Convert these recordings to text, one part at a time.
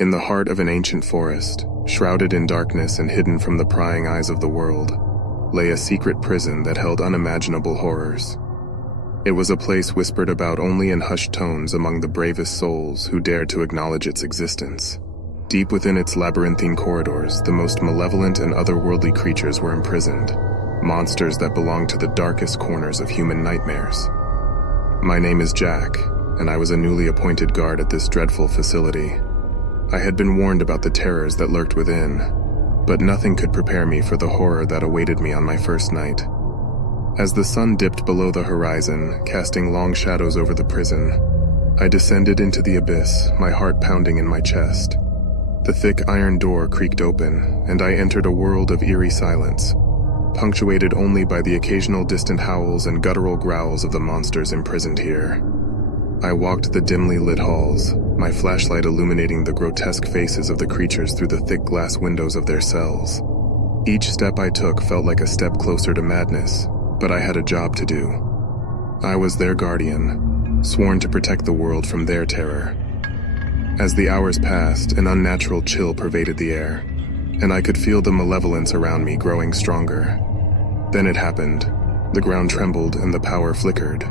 In the heart of an ancient forest, shrouded in darkness and hidden from the prying eyes of the world, lay a secret prison that held unimaginable horrors. It was a place whispered about only in hushed tones among the bravest souls who dared to acknowledge its existence. Deep within its labyrinthine corridors, the most malevolent and otherworldly creatures were imprisoned, monsters that belonged to the darkest corners of human nightmares. My name is Jack, and I was a newly appointed guard at this dreadful facility. I had been warned about the terrors that lurked within, but nothing could prepare me for the horror that awaited me on my first night. As the sun dipped below the horizon, casting long shadows over the prison, I descended into the abyss, my heart pounding in my chest. The thick iron door creaked open, and I entered a world of eerie silence, punctuated only by the occasional distant howls and guttural growls of the monsters imprisoned here. I walked the dimly lit halls, my flashlight illuminating the grotesque faces of the creatures through the thick glass windows of their cells. Each step I took felt like a step closer to madness, but I had a job to do. I was their guardian, sworn to protect the world from their terror. As the hours passed, an unnatural chill pervaded the air, and I could feel the malevolence around me growing stronger. Then it happened. The ground trembled and the power flickered.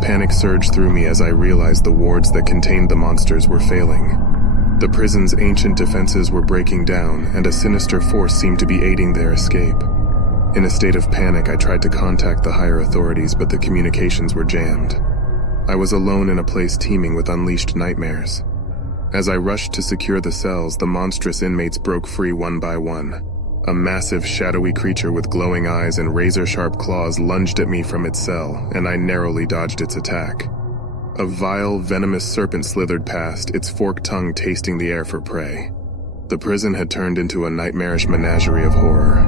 Panic surged through me as I realized the wards that contained the monsters were failing. The prison's ancient defenses were breaking down, and a sinister force seemed to be aiding their escape. In a state of panic, I tried to contact the higher authorities, but the communications were jammed. I was alone in a place teeming with unleashed nightmares. As I rushed to secure the cells, the monstrous inmates broke free one by one. A massive, shadowy creature with glowing eyes and razor-sharp claws lunged at me from its cell, and I narrowly dodged its attack. A vile, venomous serpent slithered past, its forked tongue tasting the air for prey. The prison had turned into a nightmarish menagerie of horror,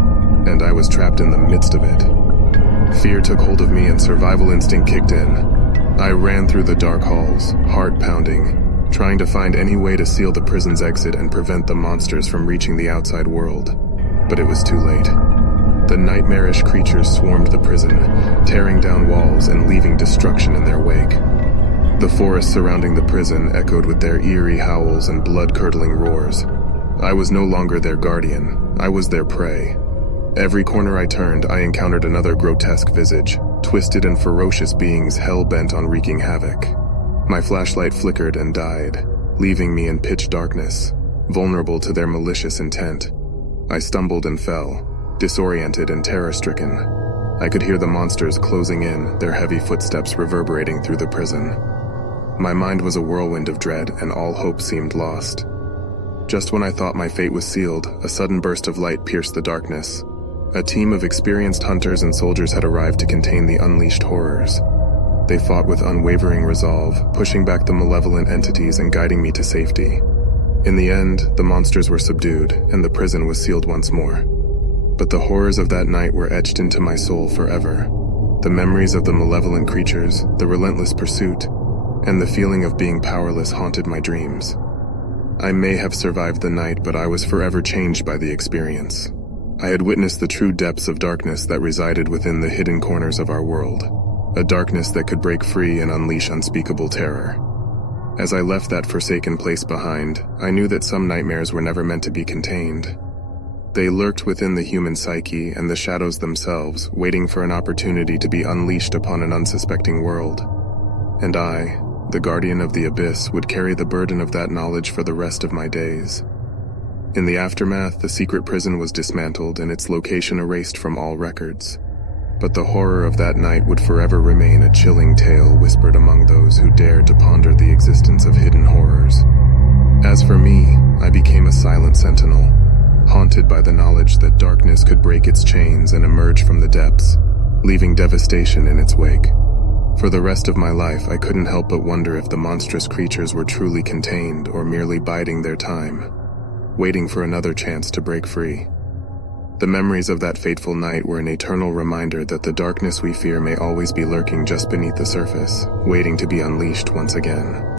and I was trapped in the midst of it. Fear took hold of me and survival instinct kicked in. I ran through the dark halls, heart pounding, trying to find any way to seal the prison's exit and prevent the monsters from reaching the outside world. But it was too late. The nightmarish creatures swarmed the prison, tearing down walls and leaving destruction in their wake. The forest surrounding the prison echoed with their eerie howls and blood-curdling roars. I was no longer their guardian, I was their prey. Every corner I turned, I encountered another grotesque visage, twisted and ferocious beings hell-bent on wreaking havoc. My flashlight flickered and died, leaving me in pitch darkness, vulnerable to their malicious intent. I stumbled and fell, disoriented and terror-stricken. I could hear the monsters closing in, their heavy footsteps reverberating through the prison. My mind was a whirlwind of dread, and all hope seemed lost. Just when I thought my fate was sealed, a sudden burst of light pierced the darkness. A team of experienced hunters and soldiers had arrived to contain the unleashed horrors. They fought with unwavering resolve, pushing back the malevolent entities and guiding me to safety. In the end, the monsters were subdued, and the prison was sealed once more. But the horrors of that night were etched into my soul forever. The memories of the malevolent creatures, the relentless pursuit, and the feeling of being powerless haunted my dreams. I may have survived the night, but I was forever changed by the experience. I had witnessed the true depths of darkness that resided within the hidden corners of our world, a darkness that could break free and unleash unspeakable terror. As I left that forsaken place behind, I knew that some nightmares were never meant to be contained. They lurked within the human psyche and the shadows themselves, waiting for an opportunity to be unleashed upon an unsuspecting world. And I, the guardian of the abyss, would carry the burden of that knowledge for the rest of my days. In the aftermath, the secret prison was dismantled and its location erased from all records. But the horror of that night would forever remain a chilling tale whispered among those who dared to ponder the existence of hidden horrors. As for me, I became a silent sentinel, haunted by the knowledge that darkness could break its chains and emerge from the depths, leaving devastation in its wake. For the rest of my life, I couldn't help but wonder if the monstrous creatures were truly contained or merely biding their time, waiting for another chance to break free. The memories of that fateful night were an eternal reminder that the darkness we fear may always be lurking just beneath the surface, waiting to be unleashed once again.